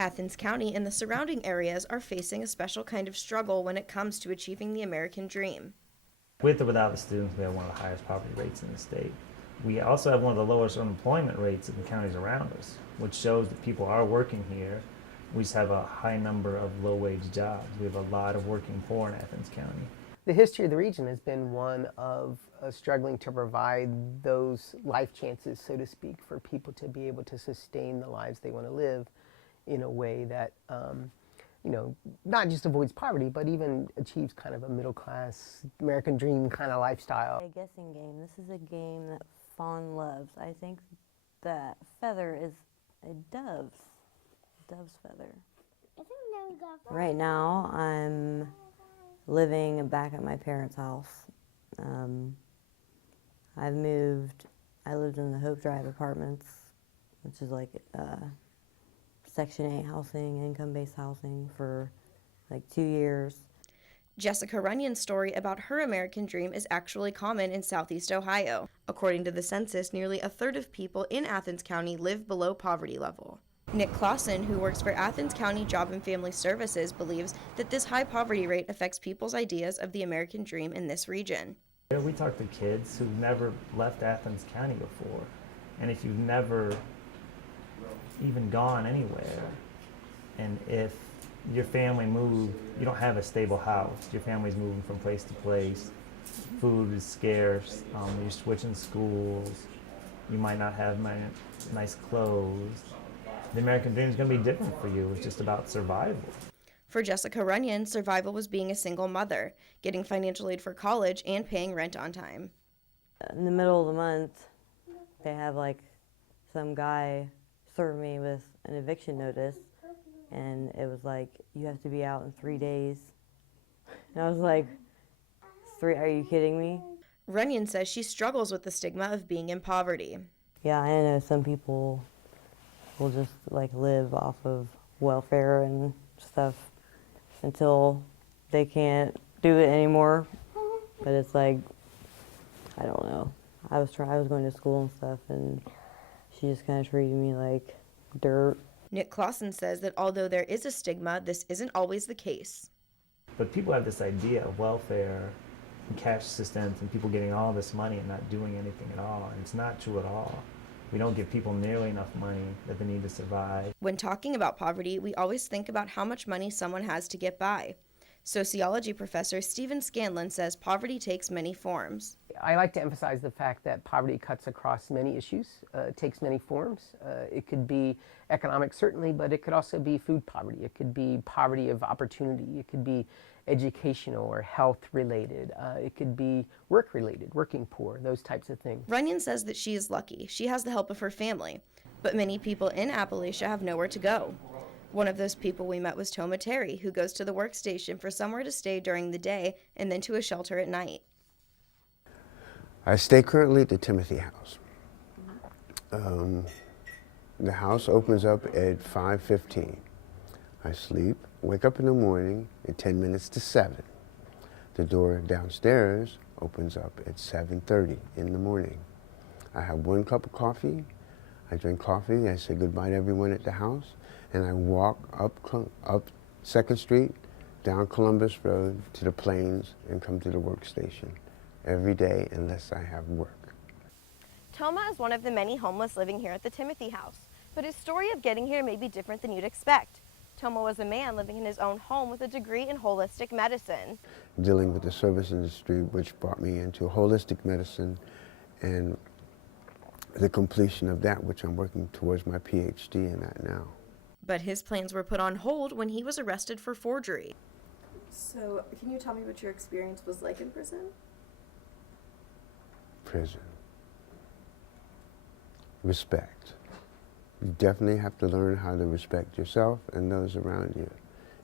Athens County and the surrounding areas are facing a special kind of struggle when it comes to achieving the American dream. With or without the students, we have one of the highest poverty rates in the state. We also have one of the lowest unemployment rates in the counties around us, which shows that people are working here. We just have a high number of low-wage jobs. We have a lot of working poor in Athens County. The history of the region has been one of struggling to provide those life chances, so to speak, for people to be able to sustain the lives they want to live in a way that, not just avoids poverty, but even achieves kind of a middle-class American dream kind of lifestyle. A guessing game. This is a game that Fawn loves. I think that feather is a dove's feather. Right now, I'm living back at my parents' house. I've moved. I lived in the Hope Drive Apartments, which is like Section 8 housing, income-based housing, for like 2 years. Jessica Runyon's story about her American dream is actually common in Southeast Ohio. According to the census, nearly a third of people in Athens County live below poverty level. Nick Clausen, who works for Athens County Job and Family Services, believes that this high poverty rate affects people's ideas of the American dream in this region. We talk to kids who've never left Athens County before, and if you've never even gone anywhere, and if your family moved, you don't have a stable house, your family's moving from place to place, food is scarce, you're switching schools, you might not have nice clothes. The American dream is going to be different for you. It's just about survival. For Jessica Runyon, survival was being a single mother, getting financial aid for college, and paying rent on time. In the middle of the month, they have like some guy serve me with an eviction notice, and it was like, you have to be out in 3 days. And I was like, are you kidding me? Runyon says she struggles with the stigma of being in poverty. Yeah, I know some people will just like live off of welfare and stuff until they can't do it anymore. But it's like, I don't know. I was going to school and stuff, and she just kind of treated me like dirt. Nick Clausen says that although there is a stigma, this isn't always the case. But people have this idea of welfare and cash assistance and people getting all this money and not doing anything at all, and it's not true at all. We don't give people nearly enough money that they need to survive. When talking about poverty, we always think about how much money someone has to get by. Sociology professor Stephen Scanlon says poverty takes many forms. I like to emphasize the fact that poverty cuts across many issues, takes many forms. It could be economic, certainly, but it could also be food poverty. It could be poverty of opportunity. It could be educational or health related. It could be work related, working poor, those types of things. Runyon says that she is lucky. She has the help of her family. But many people in Appalachia have nowhere to go. One of those people we met was Toma Terry, who goes to the workstation for somewhere to stay during the day and then to a shelter at night. I stay currently at the Timothy House. The house opens up at 5:15. I sleep, wake up in the morning at 10 minutes to 7. The door downstairs opens up at 7:30 in the morning. I have 1 cup of coffee. I drink coffee. I say goodbye to everyone at the house, and I walk up 2nd Street, down Columbus Road to the Plains, and come to the workstation every day unless I have work. Toma is one of the many homeless living here at the Timothy House, but his story of getting here may be different than you'd expect. Toma was a man living in his own home with a degree in holistic medicine. Dealing with the service industry, which brought me into holistic medicine and the completion of that, which I'm working towards my PhD in that now. But his plans were put on hold when he was arrested for forgery. So, can you tell me what your experience was like in prison? Prison. Respect. You definitely have to learn how to respect yourself and those around you.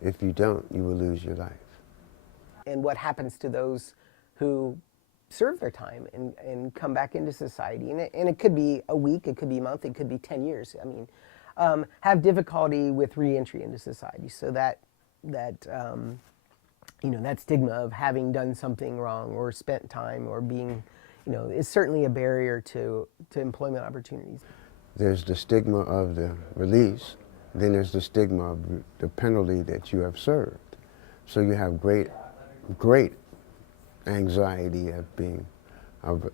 If you don't, you will lose your life. And what happens to those who serve their time and come back into society? And it could be a week, it could be a month, it could be 10 years. I mean, have difficulty with reentry into society. So that stigma of having done something wrong or spent time or being, is certainly a barrier to employment opportunities. There's the stigma of the release, then there's the stigma of the penalty that you have served. So you have great anxiety of being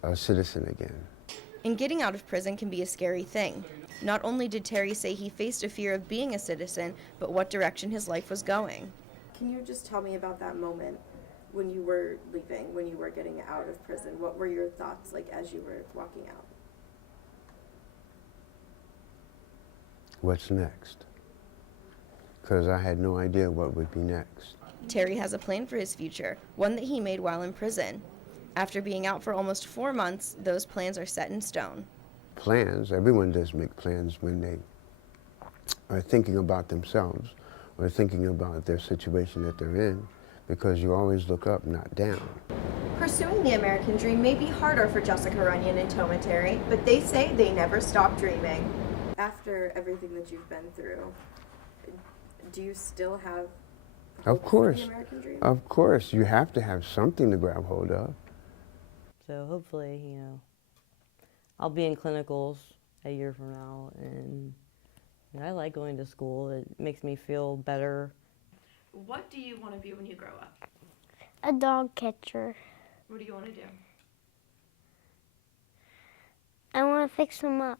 a citizen again. And getting out of prison can be a scary thing. Not only did Terry say he faced a fear of being a citizen, but what direction his life was going. Can you just tell me about that moment when you were leaving, when you were getting out of prison? What were your thoughts like as you were walking out? What's next? Because I had no idea what would be next. Terry has a plan for his future, one that he made while in prison. After being out for almost 4 months, those plans are set in stone. Plans, everyone does make plans when they are thinking about themselves or thinking about their situation that they're in, because you always look up, not down. Pursuing the American dream may be harder for Jessica Runyon and Toma Terry, but they say they never stop dreaming. After everything that you've been through, do you still have Of hope for course, the American dream? of course, you have to have something to grab hold of. So hopefully, I'll be in clinicals a year from now, and I like going to school. It makes me feel better. What do you want to be when you grow up? A dog catcher. What do you want to do? I want to fix them up.